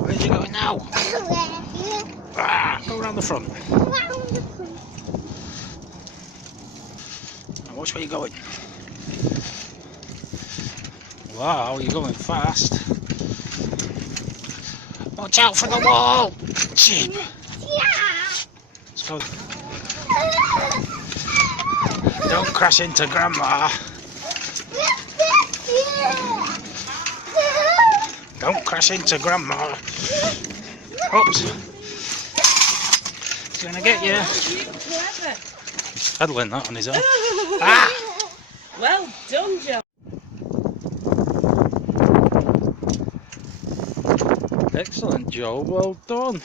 Where's he going now? Ah, go around the front. Now watch where you're going. Wow, you're going fast. Watch out for the wall! Cheap! Let's go. Don't crash into Grandma. Don't crash into Grandma. Oops. He's gonna get you. He's peddling that on his own. Ah! Well done, John. Excellent, Joe. Well done.